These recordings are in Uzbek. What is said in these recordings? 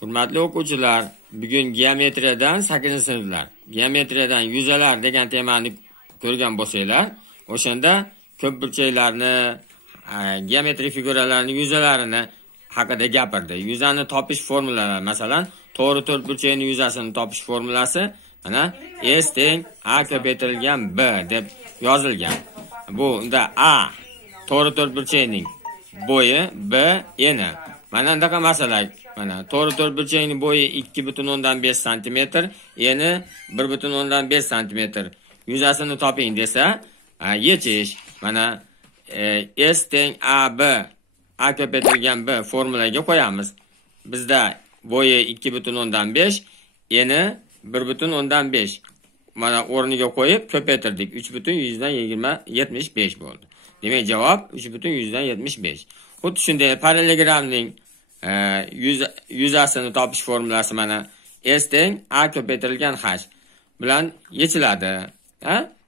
Hurmatli o'quvchilar, bugun geometriyadan 8-sinflar, geometriyadan yuzalar degan temani ko'rgan bo'lsanglar, o'shanda ko'p burchaklarni, geometrik figuralarning yuzalarini haqida gapirdi. Yuzani topish formulalari, masalan, to'g'ri to'rtburchakning yuzasini topish formulasi mana S teng A ko'paytirilgan B deb yozilgan. Bu unda A to'g'ri to'rtburchakning bo'yi, B eni. Mana bunday masala. Mana to'g'ri to'rtburchakning bo'yi 2,5 cm, eni 1,5 cm. Yuzasini toping desa, yechish. Mana S teng AB, A ko'paytirilgan B formulaga qo'yamiz. Bizda bo'yi 2,5, eni 1,5. Mana o'rniga qo'yib ko'paytirdik. 3,175 bo'ldi. Demak, javob 3,175. Xuddi shunday parallelogramning yuzasini topish formulasi mana S teng A ko'paytirilgan H bilan yechiladi.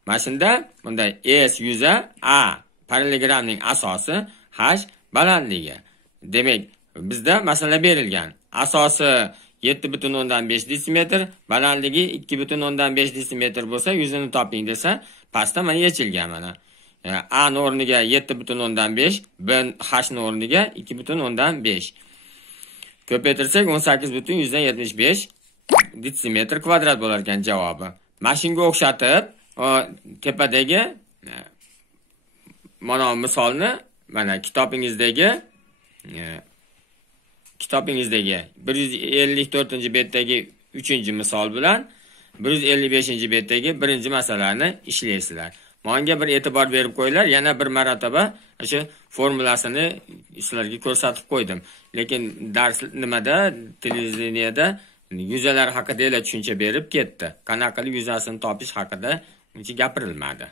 Mana shunda bunday S yuza A parallelogramning asosi, H balandligi. Demak, bizda masala berilgan. Asosi 7,5 desimetr, balandligi 2,5 desimetr bo'lsa, yuzini toping desa, pastda mana yechilgan mana. A ni o'rniga 7,5, B H ni o'rniga 2,5. Ko'paytirsak 18,175 desimetr kvadrat bo'lar ekan javobi. Mashinaga o'xshatib, tepadagi mana misolni mana kitobingizdagi 154-betdagi 3-misol bilan 155-betdagi 1-masalani ishlaysizlar. Menga bir e'tibor berib qo'yinglar, yana bir marotaba o'sha formulasini sizlarga ko'rsatib qo'ydim. Lekin dars nimada, televideniyada yuzalar haqida tushuncha berib ketdi. Qanaqa qilib yuzasini topish haqida uncha gapirilmadi.